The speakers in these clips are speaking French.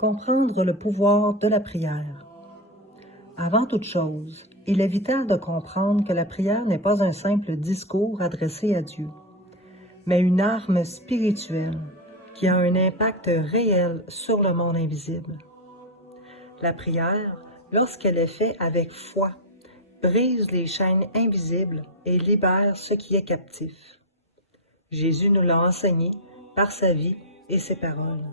Comprendre le pouvoir de la prière. Avant toute chose, il est vital de comprendre que la prière n'est pas un simple discours adressé à Dieu, mais une arme spirituelle qui a un impact réel sur le monde invisible. La prière, lorsqu'elle est faite avec foi, brise les chaînes invisibles et libère ce qui est captif. Jésus nous l'a enseigné par sa vie et ses paroles.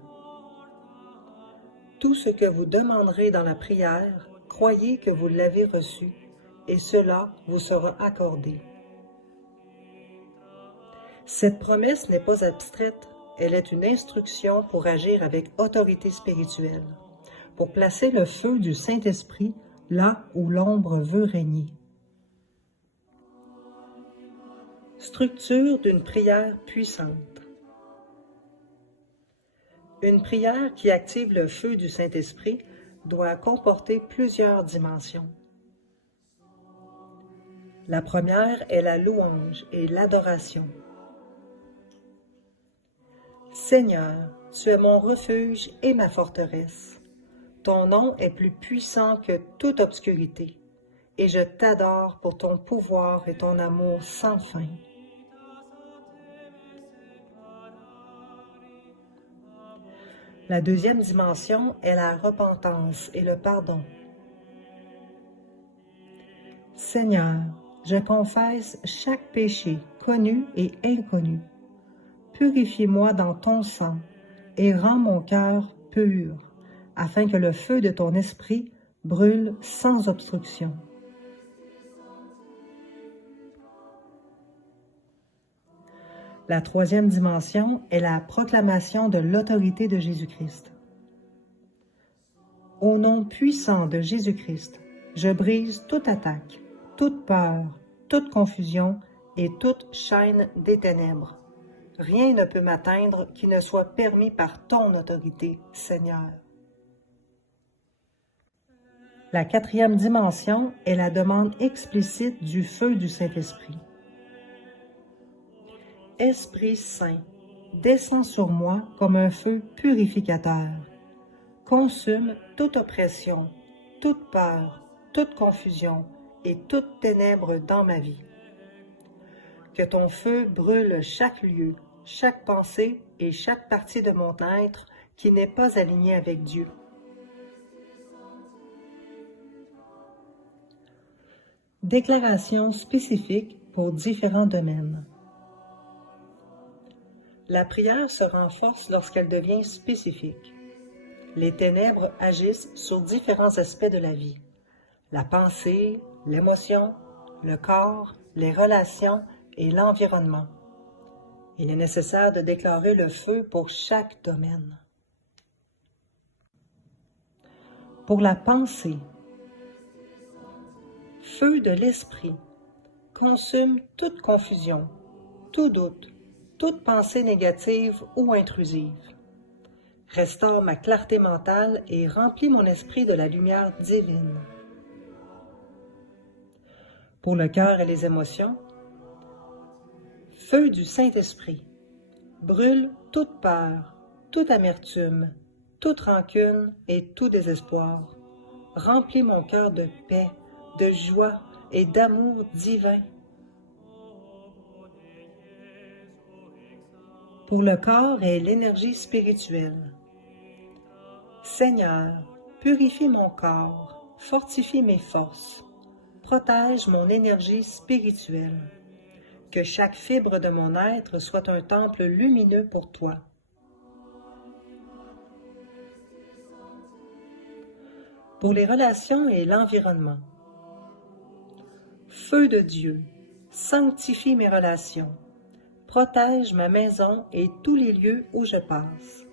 Tout ce que vous demanderez dans la prière, croyez que vous l'avez reçu, et cela vous sera accordé. Cette promesse n'est pas abstraite, elle est une instruction pour agir avec autorité spirituelle, pour placer le feu du Saint-Esprit là où l'ombre veut régner. Structure d'une prière puissante. Une prière qui active le feu du Saint-Esprit doit comporter plusieurs dimensions. La première est la louange et l'adoration. Seigneur, tu es mon refuge et ma forteresse. Ton nom est plus puissant que toute obscurité, et je t'adore pour ton pouvoir et ton amour sans fin. La deuxième dimension est la repentance et le pardon. Seigneur, je confesse chaque péché, connu et inconnu. Purifie-moi dans ton sang et rends mon cœur pur, afin que le feu de ton esprit brûle sans obstruction. La troisième dimension est la proclamation de l'autorité de Jésus-Christ. Au nom puissant de Jésus-Christ, je brise toute attaque, toute peur, toute confusion et toute chaîne des ténèbres. Rien ne peut m'atteindre qui ne soit permis par ton autorité, Seigneur. La quatrième dimension est la demande explicite du feu du Saint-Esprit. Esprit Saint, descends sur moi comme un feu purificateur. Consume toute oppression, toute peur, toute confusion et toute ténèbre dans ma vie. Que ton feu brûle chaque lieu, chaque pensée et chaque partie de mon être qui n'est pas alignée avec Dieu. Déclaration spécifique pour différents domaines. La prière se renforce lorsqu'elle devient spécifique. Les ténèbres agissent sur différents aspects de la vie. La pensée, l'émotion, le corps, les relations et l'environnement. Il est nécessaire de déclarer le feu pour chaque domaine. Pour la pensée, feu de l'esprit, consume toute confusion, tout doute, toute pensée négative ou intrusive. Restaure ma clarté mentale et remplis mon esprit de la lumière divine. Pour le cœur et les émotions, feu du Saint-Esprit, brûle toute peur, toute amertume, toute rancune et tout désespoir. Remplis mon cœur de paix, de joie et d'amour divin. Pour le corps et l'énergie spirituelle. Seigneur, purifie mon corps, fortifie mes forces, protège mon énergie spirituelle. Que chaque fibre de mon être soit un temple lumineux pour toi. Pour les relations et l'environnement. Feu de Dieu, sanctifie mes relations. Protège ma maison et tous les lieux où je passe.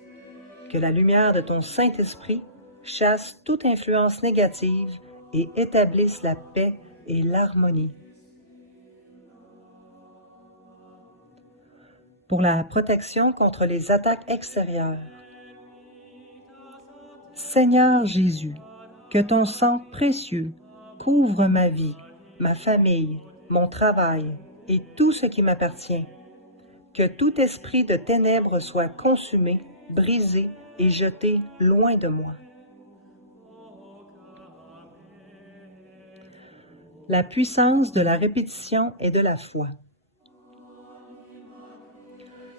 Que la lumière de ton Saint-Esprit chasse toute influence négative et établisse la paix et l'harmonie. Pour la protection contre les attaques extérieures. Seigneur Jésus, que ton sang précieux couvre ma vie, ma famille, mon travail et tout ce qui m'appartient. Que tout esprit de ténèbres soit consumé, brisé et jeté loin de moi. La puissance de la répétition et de la foi.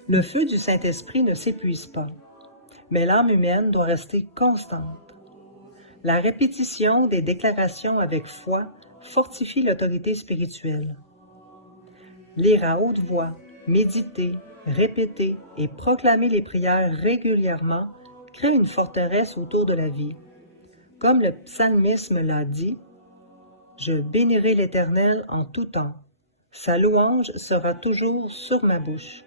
Le feu du Saint-Esprit ne s'épuise pas, mais l'âme humaine doit rester constante. La répétition des déclarations avec foi fortifie l'autorité spirituelle. Lire à haute voix, méditer, répéter et proclamer les prières régulièrement crée une forteresse autour de la vie. Comme le psalmisme l'a dit, « Je bénirai l'Éternel en tout temps. Sa louange sera toujours sur ma bouche. »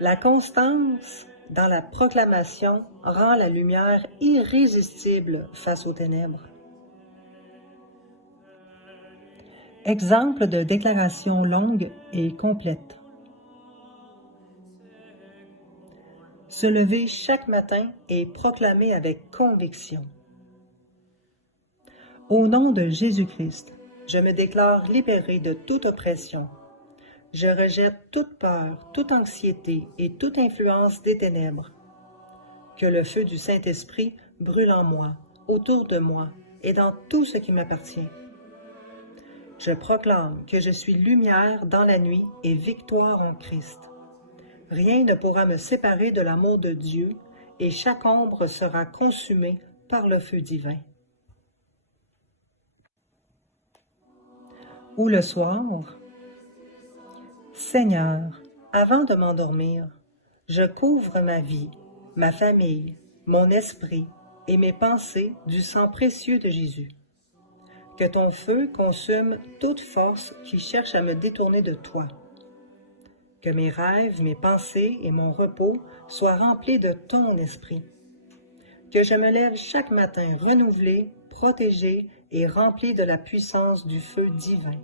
La constance dans la proclamation rend la lumière irrésistible face aux ténèbres. Exemple de déclaration longue et complète. Se lever chaque matin et proclamer avec conviction. Au nom de Jésus-Christ, je me déclare libéré de toute oppression. Je rejette toute peur, toute anxiété et toute influence des ténèbres. Que le feu du Saint-Esprit brûle en moi, autour de moi et dans tout ce qui m'appartient. Je proclame que je suis lumière dans la nuit et victoire en Christ. Rien ne pourra me séparer de l'amour de Dieu et chaque ombre sera consumée par le feu divin. Ou le soir, Seigneur, avant de m'endormir, je couvre ma vie, ma famille, mon esprit et mes pensées du sang précieux de Jésus. Que ton feu consume toute force qui cherche à me détourner de toi. Que mes rêves, mes pensées et mon repos soient remplis de ton esprit. Que je me lève chaque matin renouvelé, protégé et rempli de la puissance du feu divin.